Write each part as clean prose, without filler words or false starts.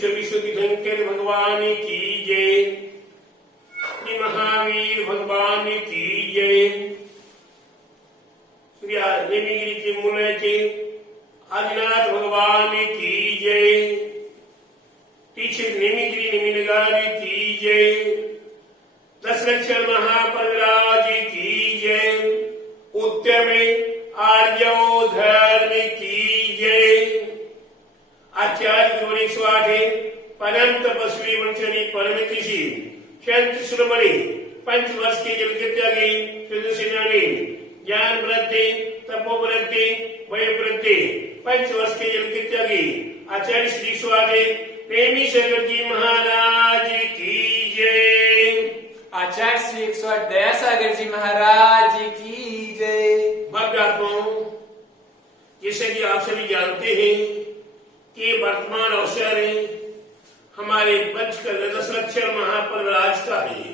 वृक्ष विश्व तीर्थंकर भगवान की जय, श्री महावीर भगवान की जय। श्री नेमिगिरी के मूल के आदिनाथ भगवान की जय, पीछे नेमिगिरी निमिनगारी की जय, दशरक्षर महापराज की जय, उत्तम आर्यो धर्म की जय। आचार्य गुरु स्वाठे परम तपस्वी वंशनी परमतिशी संत शिरोमणि 5 वर्ष की जल त्यागी शुद्ध सेनानी ज्ञान वृद्धि तपोवृद्धि वयोवृद्धि 5 वर्ष के जल त्यागी आचार्य श्री स्वाठे प्रेमी शंकर जी महाराज की जय। आचार्य श्री 108 सागर जी महाराज की जय। भक्तों, जैसे कि आप सभी जानते हैं कि वर्तमान अवसर हमारे पंचकल दशरक्षर महापर्वराज का है।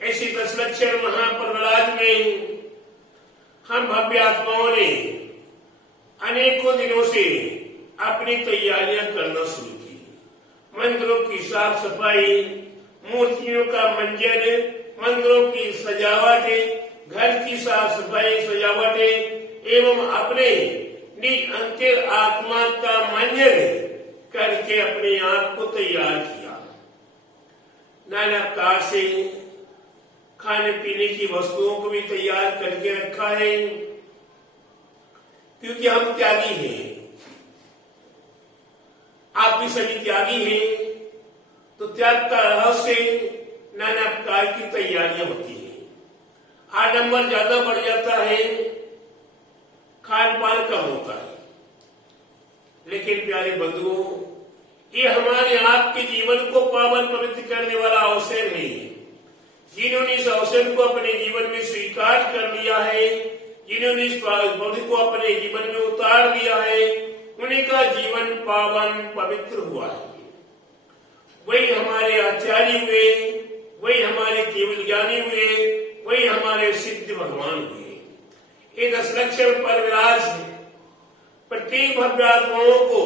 ऐसी दशरक्षर महापर्वराज में हम भव्य आत्माओं ने अनेकों दिनों से अपनी तैयारियां करना शुरू की। मंदिरों की साफ सफाई, मूर्तियों का मंजन, मंदिरों की सजावट, घर की साफ सफाई सजावट एवं अपने निज अंतर आत्मा का मंजन करके अपने आप को तैयार किया। नाना प्रकार से खाने पीने की वस्तुओं को भी तैयार करके रखा है, क्योंकि हम त्यागी हैं। आप भी सभी त्यागी हैं, तो त्याग का रहस्य नाना प्रकार की तैयारियां होती है। आडंबर ज्यादा बढ़ जाता है, खान पान कम होता है। लेकिन प्यारे बंधुओं, ये हमारे आपके जीवन को पावन पवित्र करने वाला अवसर है। जिन्होंने इस अवसर को अपने जीवन में स्वीकार कर लिया है, जिन्होंने इस पौधे को अपने जीवन में उतार लिया है, उन्हीं का जीवन पावन पवित्र हुआ है। वही हमारे आचार्य हुए, वही हमारे केवल ज्ञानी हुए, वही हमारे सिद्ध भगवान हुए। ये दशरक्षर पर्वराज प्रत्येक भव्य आत्माओं को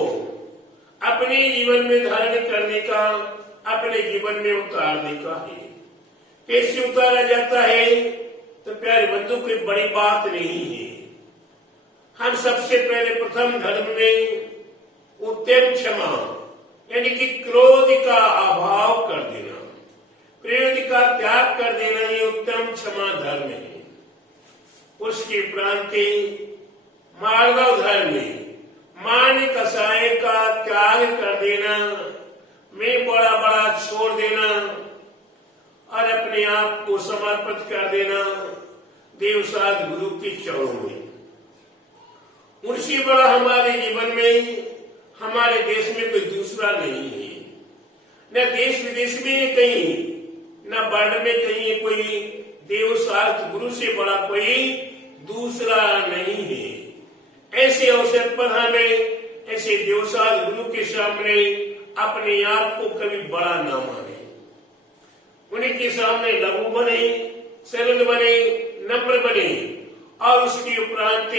अपने जीवन में धारण करने का, अपने जीवन में उतारने का है। कैसे उतारा जाता है? तो प्यारे बंधु, कोई बड़ी बात नहीं है। हम सबसे पहले प्रथम धर्म में उत्तम क्षमा यानी कि क्रोध का अभाव कर देना, क्रोध का त्याग कर देना ही उत्तम क्षमा धर्म है। उसके उपरांत मार्गव धर्म में मान कसाय का त्याग कर देना, मैं बड़ा बड़ा छोड़ देना और अपने आप को समर्पित कर देना देवसाद गुरु के चरणों में। उनसे बड़ा हमारे जीवन में, हमारे देश में कोई दूसरा नहीं है। न देश विदेश में कहीं, न वर्ल्ड में कहीं कोई देवसाद गुरु से बड़ा कोई दूसरा नहीं है। ऐसे अवसर पर हमें ऐसे देवसाद गुरु के सामने अपने आप को कभी बड़ा न माने। उन्हीं के सामने लघु बने, सरल बने, नम्र बने। और उसके उपरांत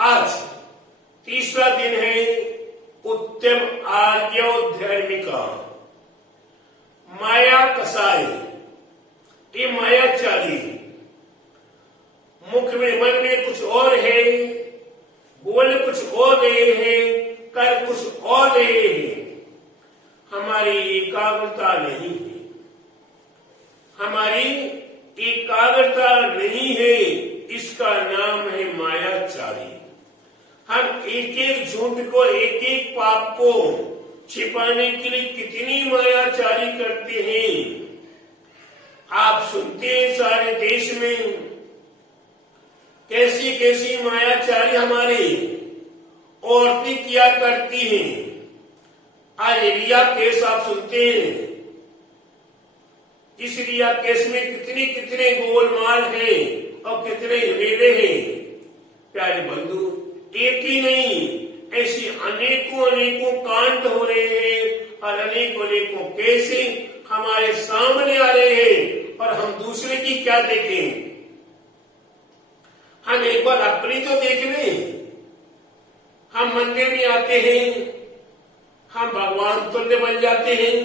आज तीसरा दिन है उत्तम आर्यो धर्मिका माया कसाय। ये मायाचारी मुख में मन में कुछ और है, बोल कुछ और रहे हैं, कर कुछ और रहे हैं। हमारी एकाग्रता नहीं है, हमारी एकाग्रता नहीं है। इसका नाम है मायाचारी। हम एक एक झूठ को, एक एक पाप को छिपाने के लिए कितनी मायाचारी करते हैं। आप सुनते हैं सारे देश में कैसी कैसी मायाचारी हमारी औरतें किया करती हैं। आज रिया केस आप सुनते हैं, इस रिया केस में कितने कितने गोलमाल हैं और कितने झमेले हैं। प्यारे बंधु, एक ही नहीं, ऐसी अनेकों अनेकों कांड हो रहे हैं और अनेकों अनेकों केस हमारे सामने आ रहे हैं। और हम दूसरे की क्या देखें? हम एक बार अपनी तो देख लें। हम मंदिर में आते हैं, हम भगवान तुल्य बन जाते हैं।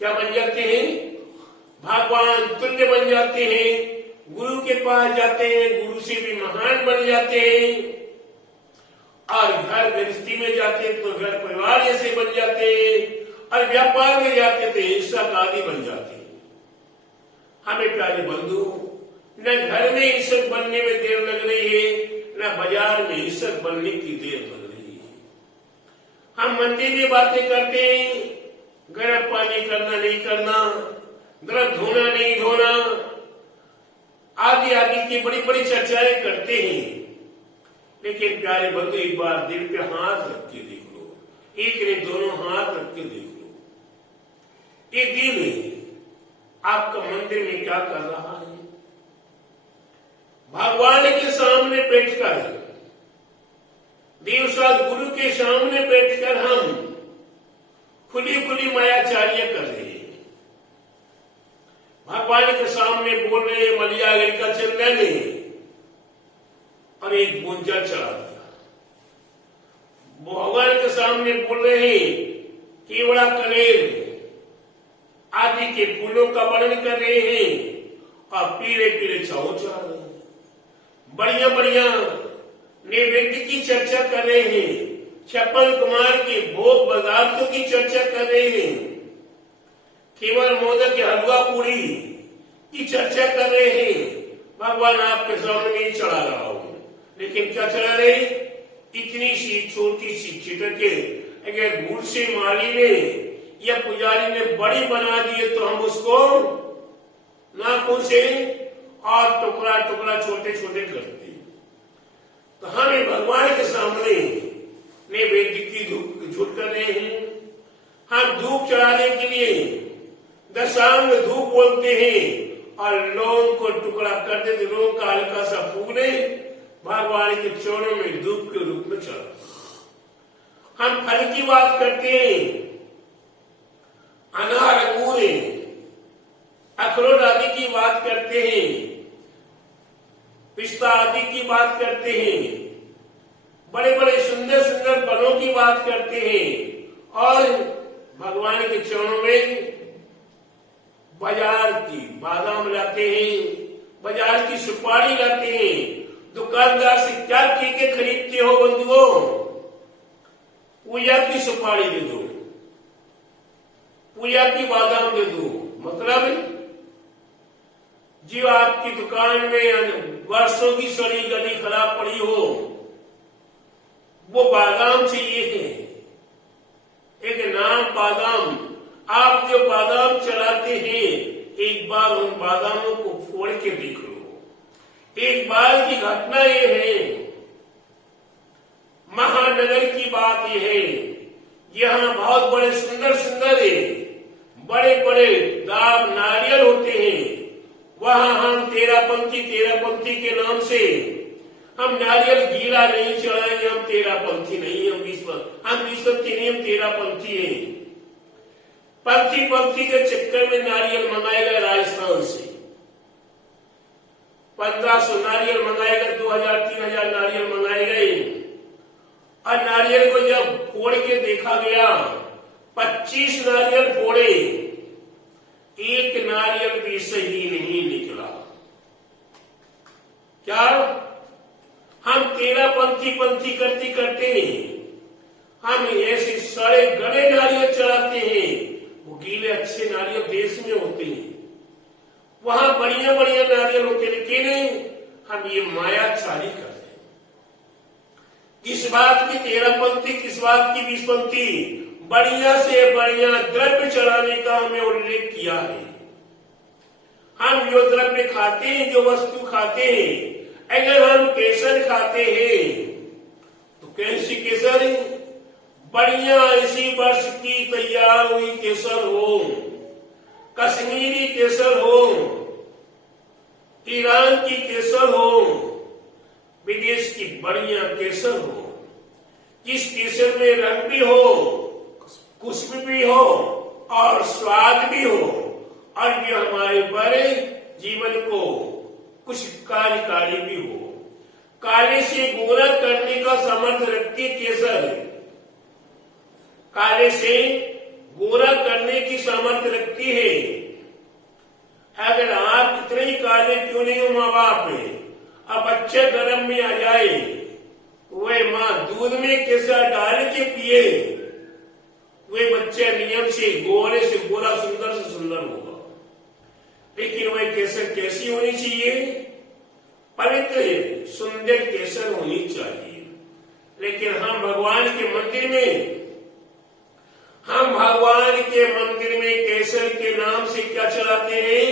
क्या बन जाते हैं? भगवान तुल्य बन जाते हैं। गुरु के पास जाते हैं, गुरु से भी महान बन जाते हैं। और घर गृहस्थी में जाते हैं तो घर परिवार जैसे बन जाते हैं, और व्यापार में जाते तो हिंसक आदि बन जाते हैं। हमें प्यारे बंधु, न घर में हिंसक बनने में देर लग रही है, न बाजार में हिंसक बनने की देर लग रही है। हम मंदिर में बातें करते हैं, गर्म पानी करना नहीं करना, गर्म धोना नहीं धोना, आदि आदि की बड़ी बड़ी चर्चाएं करते हैं। लेकिन प्यारे बंधु, एक बार दिल पे हाथ रख के देख लो, एक ने दोनों हाथ रख के देख लो, ये दिल आपका मंदिर में क्या कर रहा है? भगवान के सामने बैठकर, देवसाद गुरु के सामने बैठकर हम खुली खुली मायाचार्य कर रहे हैं। भगवान के सामने बोल रहे हैं मलियागढ़ का चंदन है, और एक गुंजा चढ़ा दिया। भगवान के सामने बोल रहे हैं केवड़ा कनेर आदि के फूलों का वर्णन कर रहे हैं, और पीले पीले चावल चढ़ा रहे हैं। बढ़िया बढ़िया नैवेद्य की चर्चा कर रहे हैं, 56 कुमार के भोग पदार्थों की चर्चा कर रहे हैं, केवल मोदक के हलवा पूरी की चर्चा कर रहे हैं। भगवान आपके सामने नहीं चढ़ा रहा हूं, लेकिन क्या चढ़ा रहे? इतनी सी छोटी सी चिटके अगर गुड़ से माली ने या पुजारी ने बड़ी बना दिए तो हम उसको नाखून से और टुकड़ा टुकड़ा छोटे छोटे करते हैं। तो हमें भगवान के सामने नैवेद्य की धूप झूठ कर रहे हैं। हम धूप चढ़ाने के लिए दशांग धूप बोलते हैं, और लौंग को टुकड़ा कर देते, लौंग का हल्का सा फूले भगवान के चरणों में धूप के रूप में चढ़ा। हम फल की बात करते हैं, अनार अंगूर अखरोट आदि की बात करते हैं, पिस्ता आदि की बात करते हैं, बड़े बड़े सुंदर सुंदर फलों की बात करते हैं, और भगवान के चरणों में बाजार की बादाम लाते हैं, बाजार की सुपारी लाते हैं। दुकानदार से क्या चीजें खरीदते हो बंधुओं? पूजा की सुपारी दे दो, पूजा की बादाम दे दो। मतलब जो आपकी दुकान में वर्षों की सड़ी गली खराब पड़ी हो, वो बादाम चाहिए है, एक नाम बादाम। आप जो बादाम चलाते हैं, एक बार उन बादामों को फोड़ के देख लो। एक बार की घटना ये है, महानगर की बात ये है, यहाँ बहुत बड़े सुंदर सुंदर बड़े बड़े दाब नारियल होते हैं। वहां हम तेरापंथी के नाम से हम नारियल गीला नहीं चढ़ाएंगे। हम तेरापंथी नहीं, हम विश्वपंथी नहीं, हम तेरापंथी हैं। पंथी के चक्कर में नारियल मंगाए गए राजस्थान से, 1500 नारियल मंगाए गए, 2000-3000 नारियल मंगाए गए। और नारियल को जब फोड़ के देखा गया, 25 नारियल फोड़े, एक नारियल भी सही नहीं निकला। क्या हम तेरापंथी करते करते हम ऐसे सारे गड़े नारियल चढ़ाते हैं? वो गीले अच्छे नारियल देश में होते हैं, वहां बढ़िया बढ़िया नारियल होते, लेकिन हम ये मायाचारी कर रहे हैं। किस बात की तेरापंथी, किस बात की विश्वपंथी? बढ़िया से बढ़िया द्रव्य चढ़ाने का हमें उल्लेख किया है। हम जो द्रव्य खाते हैं, जो वस्तु खाते हैं, अगर हम केसर खाते हैं तो कैसी केसर है? बढ़िया इसी वर्ष की तैयार हुई केसर हो, कश्मीरी केसर हो, ईरान की केसर हो, विदेश की बढ़िया केसर हो, जिस केसर में रंग भी हो, खुशबू भी हो और स्वाद भी हो, और ये हमारे बड़े जीवन को कुछ कार्यकारी भी हो। काले से गोरा करने का सामर्थ्य रखती केसर, काले से गोरा करने की सामर्थ्य रखती है। अगर आप कितने ही काले क्यों नहीं हो माँ बाप में, अब बच्चे गर्म में आ जाए, वह माँ दूध में केसर डाल के पिए, वे बच्चे नियम से गोरे से गोरा, सुंदर से सुंदर होगा। लेकिन वह केसर कैसी होनी चाहिए? पवित्र सुंदर केसर होनी चाहिए। लेकिन हम भगवान के मंदिर में केसर के नाम से क्या चढ़ाते हैं?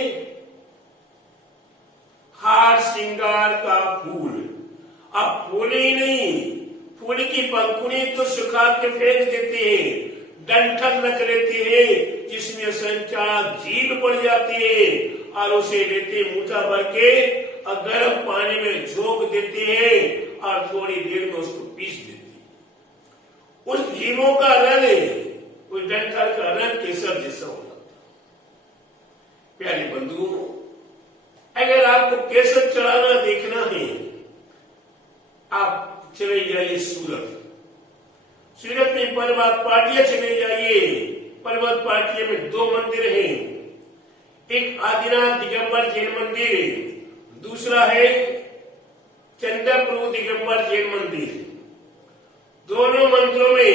हार श्रृंगार का फूल। अब फूल ही नहीं, फूल की पंखुड़ी तो सुखा के फेंक देते हैं, डंठल रख लेते हैं जिसमें संख्या जीभ पड़ जाती है, और उसे लेते मूठा भर के और गर्म पानी में झोंक देते हैं और थोड़ी देर में उसको पीस देते हैं। उस जीवों का रंग, उस डंठल का रंग केसर जैसा हो जाता है। प्यारे बंधुओं, अगर आपको केसर चढ़ाना देखना है, आप चले जाइए सूरत में पर्वत पाटिया चले जाइए। पर्वत पाटिया में 2 मंदिर हैं, एक आदिनाथ दिगंबर जैन मंदिर, दूसरा है चंद्रप्रभु दिगंबर जैन मंदिर। दोनों मंदिरों में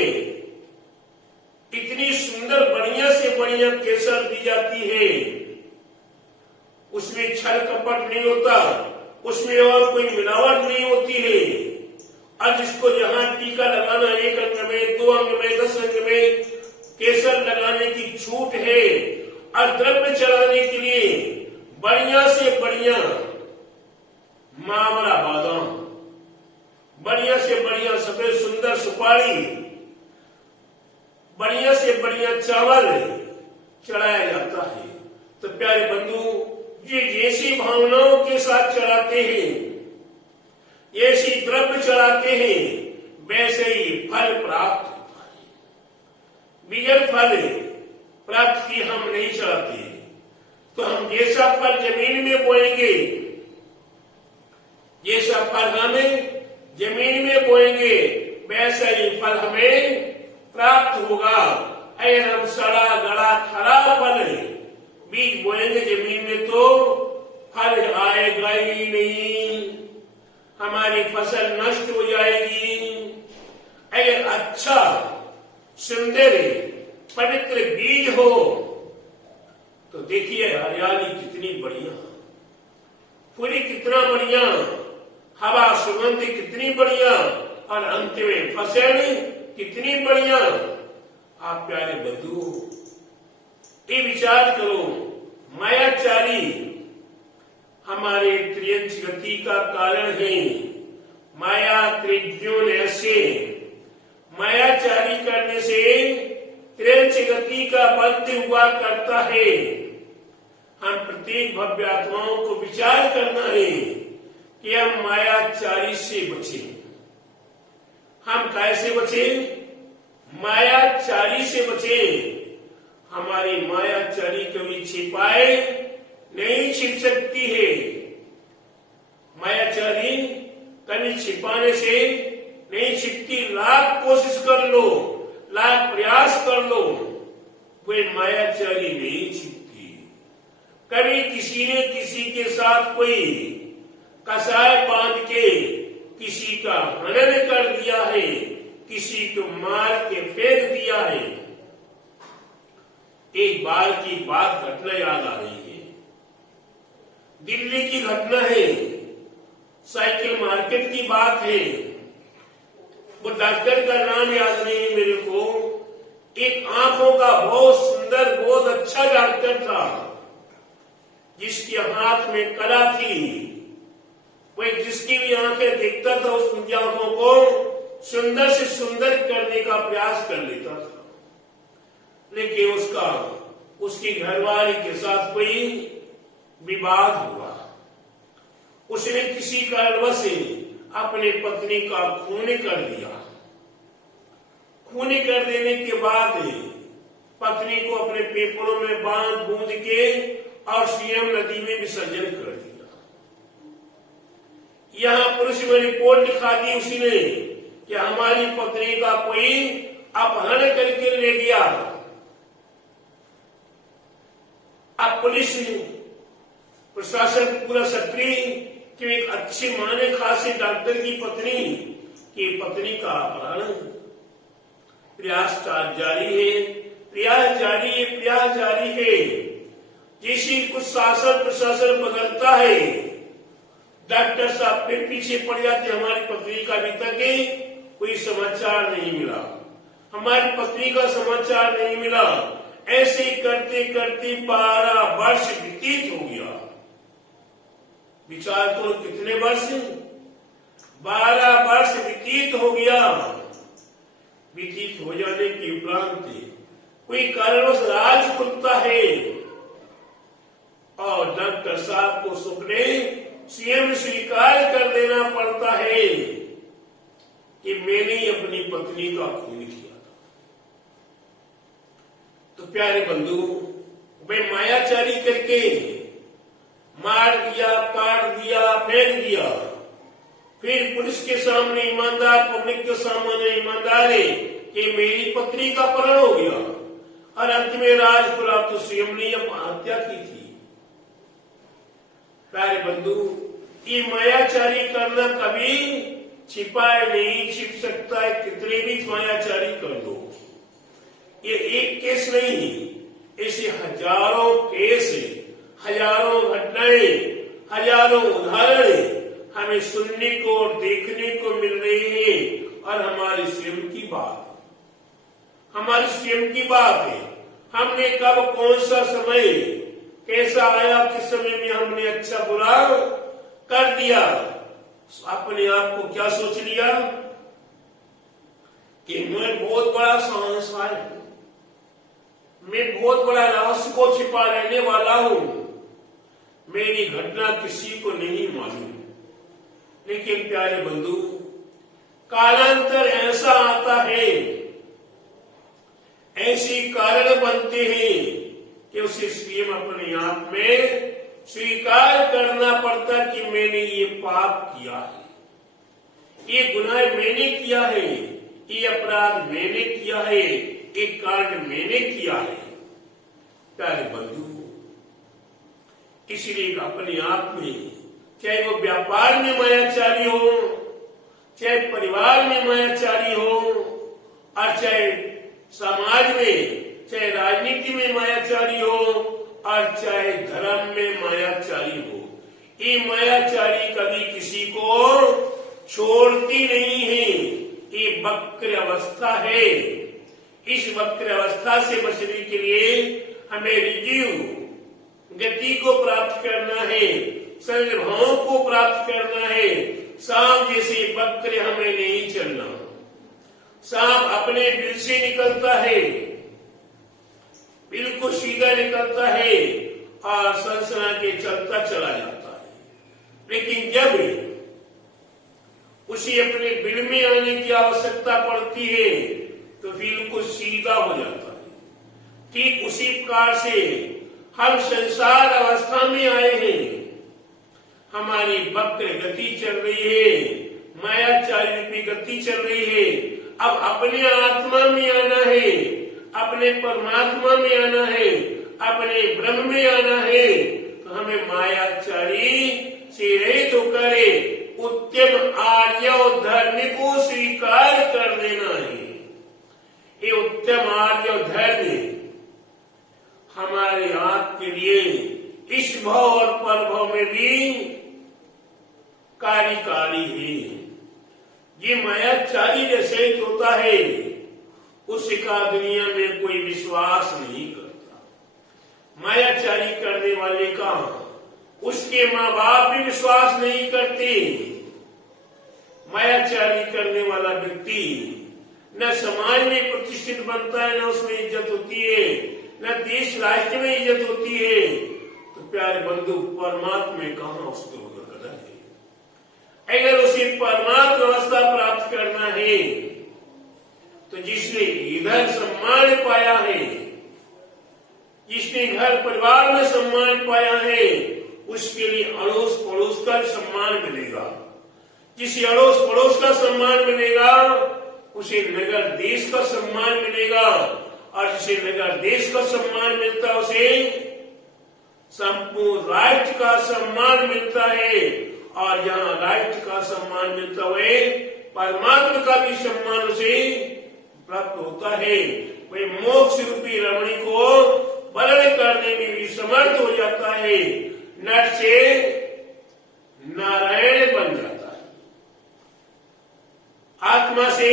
इतनी सुंदर बढ़िया से बढ़िया केसर दी जाती है, उसमें छल कपट नहीं होता, उसमें और कोई मिलावट नहीं होती है। और जिसको जहां टीका लगाना, 1 अंग में, 2 अंग में, 10 अंग में केसर लगाने की छूट है। और द्रव्य चढ़ाने के लिए बढ़िया से बढ़िया मावरा बादाम, बढ़िया से बढ़िया सफेद सुंदर सुपारी, बढ़िया से बढ़िया चावल चढ़ाया जाता है। तो प्यारे बंधु, ये जैसी भावनाओं के साथ चढ़ाते हैं, ऐसी द्रव्य चढ़ाते हैं, वैसे ही फल प्राप्त होता है। बिगर फल प्राप्त की हम नहीं चढ़ाते। तो हम जैसा फल जमीन में बोएंगे, जैसा फल हमें जमीन में बोएंगे, वैसा ही फल हमें प्राप्त होगा। अगर हम सड़ा गला खराब फल बीज बोएंगे जमीन में, तो फल आएगा ही नहीं, हमारी फसल नष्ट हो जाएगी। अगर अच्छा सुंदर पवित्र बीज हो तो देखिए हरियाली कितनी बढ़िया, फूल कितना बढ़िया, हवा सुगंध कितनी बढ़िया, और अंत में फसल कितनी बढ़िया। आप प्यारे बंधु, ये विचार करो, मायाचारी हमारे त्रियंच गति का कारण है। माया त्रिज्ञों ऐसे मायाचारी करने से त्रियंच गति का बंध हुआ करता है। हम प्रत्येक भव्य आत्माओं को विचार करना है कि हम मायाचारी से बचें। हम कैसे बचें? मायाचारी से बचें। हमारी मायाचारी कभी छिपाए नहीं छिप सकती है। मायाचारी कभी छिपाने से नहीं छिपती। लाख कोशिश कर लो, लाख प्रयास कर लो, वे मायाचारी नहीं छिपती। कभी किसी ने किसी के साथ कोई कसाय बांध के किसी का हनन कर दिया है, किसी को मार के फेंक दिया है। एक बार की बात घटना याद आ रही है। दिल्ली की घटना है, साइकिल मार्केट की बात है। वो डॉक्टर का नाम याद नहीं है मेरे को। एक आंखों का बहुत सुंदर, बहुत अच्छा डॉक्टर था, जिसके हाथ में कला थी। वह जिसकी भी आंखें देखता था, उनकी आंखों को सुंदर से सुंदर करने का प्रयास कर लेता था। लेकिन उसकी घरवाली के साथ कोई विवाद हुआ। उसने किसी कारणवश से अपने पत्नी का खून कर दिया। खून कर देने के बाद पत्नी को अपने पेपरों में बांध बूंद के और सीएम नदी में विसर्जन कर दिया। यहाँ पुलिस में रिपोर्ट लिखा दी उसने कि हमारी पत्नी का कोई अपहरण करके ले गया। अब पुलिस प्रशासन पूरा सक्रिय कि एक अच्छी माने खासी डॉक्टर की पत्नी का अपहरण। प्रयास जारी है, प्रयास जारी है। जैसे कुछ शासन प्रशासन बदलता है, डॉक्टर साहब फिर पीछे पड़ जाते। हमारी पत्नी का अभी तक कोई समाचार नहीं मिला, हमारी पत्नी का समाचार नहीं मिला। ऐसे करते करते 12 वर्ष व्यतीत हो गया। विचार करो कितने वर्ष, 12 वर्ष व्यतीत हो गया। व्यतीत हो जाने के उपरांत कोई कारणवश राज खुलता है और डॉक्टर साहब को सुपने स्वयं स्वीकार कर देना पड़ता है कि मैंने अपनी पत्नी का खून किया था। तो प्यारे बंधु, मैं मायाचारी करके मार दिया, काट दिया, फेंक दिया। फिर पुलिस के सामने ईमानदार, पब्लिक के सामने ईमानदार है कि मेरी पत्नी का अपहरण हो गया और अंत में राज खुला तो स्वयं ने हत्या की थी। प्यारे बंधु, ये मायाचारी करना कभी छिपाए नहीं छिप सकता है। कितने भी मायाचारी कर दो, ये एक केस नहीं, ऐसे हजारों केस, हजारों घटनाएं, हजारों उदाहरण हमें सुनने को और देखने को मिल रही है। और हमारी स्वयं की बात है, हमने कब कौन सा समय कैसा आया, किस समय में हमने अच्छा बुरा कर दिया। अपने आप को क्या सोच लिया कि मैं बहुत बड़ा साहसवान हूं, मैं बहुत बड़ा रहस्य को छिपा रहने वाला हूं, मेरी घटना किसी को नहीं मालूम। लेकिन प्यारे बंधु, कालांतर ऐसा आता है, ऐसे कारण बनते हैं कि उसे स्वयं अपने आप में स्वीकार करना पड़ता कि मैंने ये पाप किया है, ये गुनाह मैंने किया है, ये अपराध मैंने किया है, एक कांड मैंने किया है। प्यारे बंधु, इसलिए अपने आप में, चाहे वो व्यापार में मायाचारी हो, चाहे परिवार में मायाचारी हो, और चाहे समाज में, चाहे राजनीति में मायाचारी हो, और चाहे धर्म में मायाचारी हो, ये मायाचारी कभी किसी को छोड़ती नहीं है। ये वक्र अवस्था है। इस वक्र अवस्था से बचने के लिए हमें रिजीव गति को प्राप्त करना है, सरल भावों को प्राप्त करना है। सांप जैसे वक्र हमें नहीं चलना। सांप अपने बिल से निकलता है, बिल्कुल सीधा निकलता है और सनसना के चलता चला जाता है। लेकिन जब उसे अपने बिल में आने की आवश्यकता पड़ती है तो बिल्कुल सीधा हो जाता है। ठीक उसी प्रकार से हम संसार अवस्था में आए हैं, हमारी वक्र गति चल रही है, मायाचारी रूपी गति चल रही है। अब अपने आत्मा में आना है, अपने परमात्मा में आना है, अपने ब्रह्म में आना है, तो हमें मायाचारी से रहित होकर उत्तम आर्य और धर्म को स्वीकार कर देना है। ये उत्तम आर्य और धर्म हमारे आपके लिए इस भाव और परभाव में भी कार्यकारी है। ये मायाचारी जैसे होता है, उसका दुनिया में कोई विश्वास नहीं करता। मायाचारी करने वाले का उसके माँ बाप भी विश्वास नहीं करते। मायाचारी करने वाला व्यक्ति न समाज में प्रतिष्ठित बनता है, न उसमें इज्जत होती है, न देश राष्ट्र में इज्जत होती है। तो प्यारे बंधु, परमात्मा में कहां उसके ऊपर कदर है। अगर उसे परमात्मा अवस्था प्राप्त करना है तो जिसने इधर सम्मान पाया है, जिसने घर परिवार में सम्मान पाया है, उसके लिए अड़ोस पड़ोस का सम्मान मिलेगा। जिसे अड़ोस पड़ोस का सम्मान मिलेगा उसे नगर देश का सम्मान मिलेगा, और जिसे नगर देश का सम्मान मिलता है उसे संपूर्ण राष्ट्र का सम्मान मिलता है, और जहाँ राष्ट्र का सम्मान मिलता हुए परमात्मा का भी सम्मान उसे प्राप्त होता है। वह मोक्ष रूपी रमणी को वर्ण करने में भी समर्थ हो जाता है, नर से नारायण बन जाता है, आत्मा से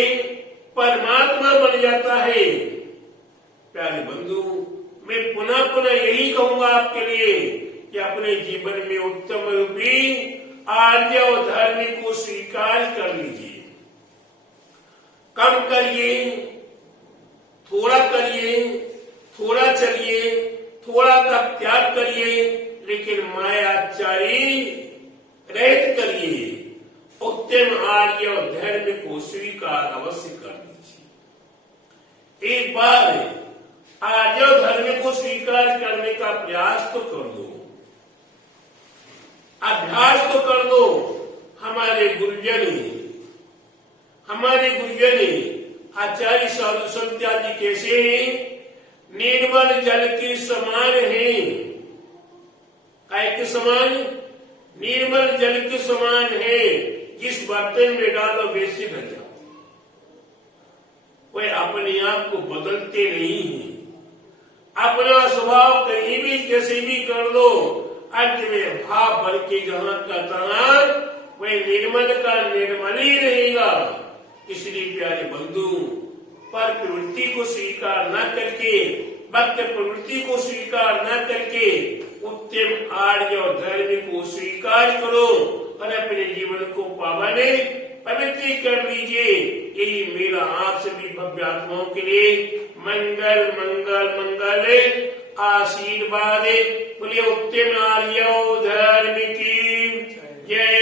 परमात्मा बन जाता है। प्यारे बंधु, मैं पुनः पुनः यही कहूंगा आपके लिए कि अपने जीवन में उत्तम रूपी आर्य और धर्म को स्वीकार कर लीजिए। कम करिए, थोड़ा करिए, थोड़ा चलिए, थोड़ा का त्याग करिए, लेकिन मायाचारी रहित करिए। उत्तम आर्य और धर्म को स्वीकार अवश्य कर लीजिए। एक बार आर्य धर्म को स्वीकार करने का प्रयास तो कर दो, अभ्यास तो कर दो। हमारे गुरुजन आचार्य साधु संत आदि कैसे निर्मल जल के समान हैं, काय के समान? निर्मल जल के समान है, जिस बर्तन में डालो वैसे ढल जाते। वे अपने आप को बदलते नहीं हैं, अपना स्वभाव कहीं भी कैसे भी कर लो, अंत में भाव बन के जहाँ का तहाँ वह निर्मल का निर्मल ही रहेगा। इसलिए प्यारे बंधु, पर प्रवृत्ति को स्वीकार न करके, भक्त प्रवृत्ति को स्वीकार न करके उत्तम आर्य और धर्म को स्वीकार करो और अपने जीवन को पावन पवित्र कर लीजिए। यही मेरा आप सभी भव्य आत्माओं के लिए मंगल मंगल मंगल आशीर्वाद। बोलिए उत्तम आर्य धर्म की जय,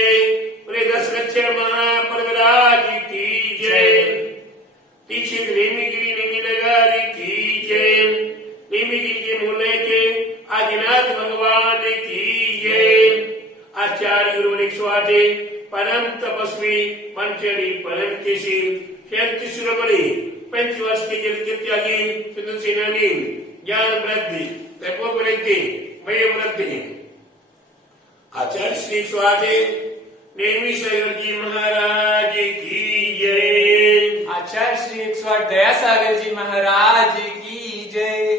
बोले दशरथ महाप्रभुराज की जय, दीक्षित नेमिगिरी नेमिलगारी की जय, नेमिगिरी के मूल्य के आदिनाथ भगवान की जय। आचार्य गुरु निस्वादे परम तपस्वी पंचरी परम केशी शक्ति शिरोमणि 5 वर्ष के जल के त्यागी सुंदर सेनानी ज्ञान वृद्धि तपोवृद्धि मय वृद्धि आचार्य श्री स्वादे नेमी सागर जी महाराज की जय। आचार्य श्री 108 दया सागर जी महाराज की जय।